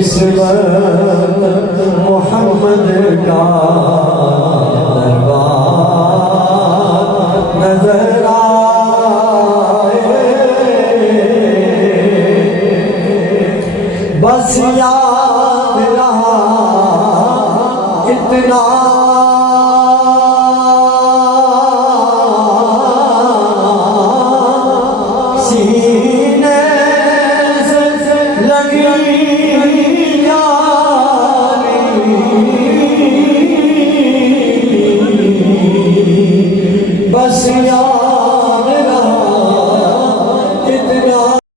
जिस वक्त मोहम्मद का दरबार नजर आए, बस याद रहा इतना